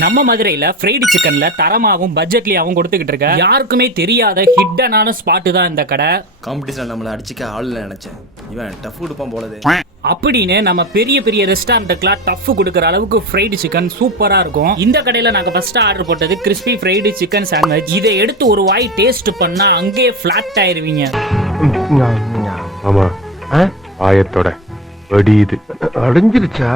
நம்ம மதுரையில ஃப்ரைடு சிக்கன்ல தரமாவும் பட்ஜெட்லயாவும் கொடுத்துக்கிட்டு இருக்க யாருக்குமே தெரியாத ஹிட்டனான ஸ்பாட் தான் இந்த கடை. காம்படிஷன் நம்மளை அடிச்சுக்க ஆள்ல நினைச்சேன், இவன் டஃப் கொடுப்பான் போலது அப்படின்னு நம்ம பெரிய பெரிய ரெஸ்டாரண்ட்டுக்குலாம் டஃப் கொடுக்குற அளவுக்கு ஃப்ரைடு சிக்கன் சூப்பரா இருக்கும். இந்த கடையில நாங்க ஃபர்ஸ்ட் ஆர்டர் போட்டது கிறிஸ்பி ஃப்ரைடு சிக்கன் சாண்ட்விச். இதை எடுத்து ஒரு வாய் டேஸ்ட் பண்ணா அங்கேயே ஃபிளாட் ஆயிருவீங்க. ஆமா ஆயத்தோட வடியுது அடைஞ்சிருச்சா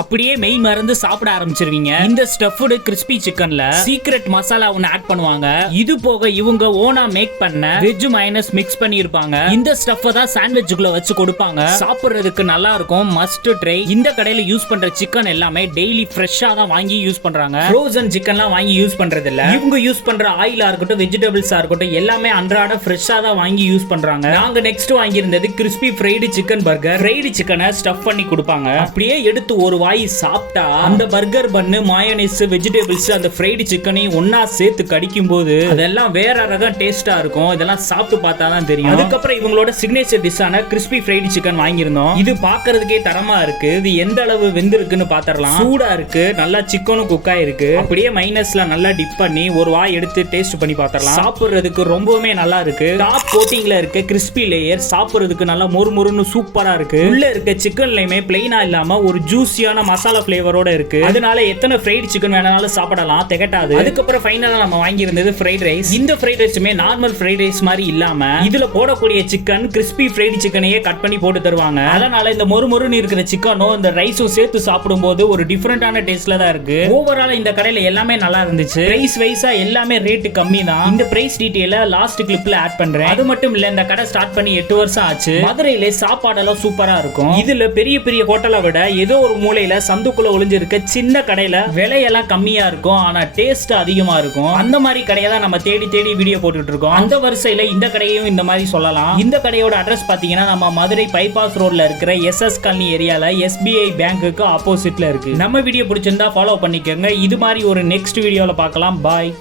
அப்படியே மெய் மறந்து சாப்பிட ஆரம்பிச்சிருவீங்க. இந்த ஸ்டஃப்டு கிறிஸ்பி சிக்கன்ல சீக்ரெட் மசாலா ஒன்னு ஆட் பண்ணுவாங்க. இது போக இவங்க ஓனா மேக் பண்ண வெஜ் மயோனைஸ் மிக்ஸ் பண்ணி இருப்பாங்க. இந்த ஸ்டஃப் தான் சாண்ட்விச்சுக்குள்ள வச்சு கொடுப்பாங்க. சாப்பிடுறதுக்கு நல்லா இருக்கும், மஸ்ட் ட்ரை. இந்த கடையில யூஸ் பண்ற சிக்கன் எல்லாமே டெய்லி ஃப்ரெஷ்ஷா தான் வாங்கி யூஸ் பண்றாங்க. ஃப்ரோசன் சிக்கன்லாம் வாங்கி யூஸ் பண்றது இல்ல. இவங்க யூஸ் பண்ற ஆயிலா இருக்கட்டும், வெஜிடபிள்ஸா இருக்கட்டும், எல்லாமே அன்றாட ஃப்ரெஷ்ஷா தான் வாங்கி யூஸ் பண்றாங்க. நாங்க நெக்ஸ்ட் வாங்கி இருந்தது crispy fried chicken burger. Fried சிக்கனை ஸ்டஃப் பண்ணி கொடுப்பாங்க. அப்படியே எடுத்து ஒரு வாய் சாப்பிட்டா அந்த பர்கர் பண்ணு, மயோனைஸ், வெஜிடபிள்ஸ், அந்த ஃப்ரைடு சிக்கனையும் ஒன்னா சேர்த்து கடிக்கும் போது அதெல்லாம் வேற ரகம் டேஸ்டா இருக்கும். இதெல்லாம் சாப்பிட்டு பார்த்தா தான் தெரியும். அதுக்கப்புறம் இவங்களோட சிக்னேச்சர் டிஷ்ஷான கிறிஸ்பி ஃப்ரைடு சிக்கன் வாங்கியிருந்தோம். இது பார்க்கிறதுக்கே தரமா இருக்கு. இது எந்த அளவு வெந்திருக்குன்னு பாத்திரலாம். சூடா இருக்கு, நல்லா சிக்கனும் குக்கா இருக்கு. அப்படியே மைனஸ்ல நல்லா டிப் பண்ணி ஒரு வாய் எடுத்து டேஸ்ட் பண்ணி பாத்திரலாம். சாப்பிடுறதுக்கு ரொம்பவுமே நல்லா இருக்கு. டாப் கோட்டிங்ல இருக்க கிறிஸ்பி லேயர் சாப்பிடுறதுக்கு நல்லா மொறுமொறுன்னு சூப்பரா இருக்கு. உள்ள இருக்க சிக்கன்லயுமே பிளைனா இல்லாம ஒரு ஜூசியான மசாலா ஃபிளேவரோட இருக்கு. அதனால எத்தனை ஃப்ரைட் சிக்கன் வேணாலும் சாப்பிடலாம், திகட்டாது. அதுக்கப்புறம் ஃபைனலா நம்ம வாங்கி இருந்தது ஃப்ரைட் ரைஸ். இந்த ஃப்ரைட் ரைஸுமே நார்மல் ஃப்ரைட் ரைஸ் மாதிரி இல்லாம இதுல போடக்கூடிய சிக்கன் கிறிஸ்பி ஃப்ரைட் சிக்கனையே கட் பண்ணி போட்டு தருவாங்க. அதனால இந்த மொறுமொறுன்னு இருக்கிற சிக்கனும் இந்த ரைஸும் சேர்த்து சாப்பிடும்போது ஒரு டிஃபரெண்டான டேஸ்ட்ல தான் இருக்கு. ஓவரால் இந்த கடையில எல்லாமே நல்லா இருந்துச்சு. பிரைஸ் வைஸா எல்லாமே ரேட் கம்மி தான். இந்த பிரைஸ் டீடைல லாஸ்ட் கிளிப்ல ஆட் பண்றேன். அது மட்டும் இல்ல, இந்த கடை ஸ்டார்ட் பண்ணி 8 வருஷம் ஆச்சு. மதுரையில சாப்பாடெல்லாம் சூப்பரா இருக்கும். இதுல பெரிய பெரிய ஹோட்டலை விட ஏதோ ஒரு மூலையில சந்துக்குள்ள ஒளிஞ்சிருக்க சின்ன கடையில விலையெல்லாம் கம்மியா இருக்கும், ஆனா டேஸ்ட் அதிகமா இருக்கும். அந்த மாதிரி கடையை தான் நம்ம தேடி தேடி வீடியோ போட்டுட்டு இருக்கோம். அந்த வரிசையில இந்த கடையையும் இந்த மாதிரி சொல்லலாம். இந்த கடையோட அட்ரஸ் பாத்தீங்கன்னா நம்ம மதுரை பைபாஸ் ரோட்ல இருக்கிற SS காலனி ஏரியால SBI பேங்குக்கு ஆப்போசிட்ல இருக்கு. நம்ம வீடியோ பிடிச்சிருந்தா ஃபாலோ பண்ணிக்கோங்க. இது மாதிரி ஒரு நெக்ஸ்ட் வீடியோல பார்க்கலாம். பாய்.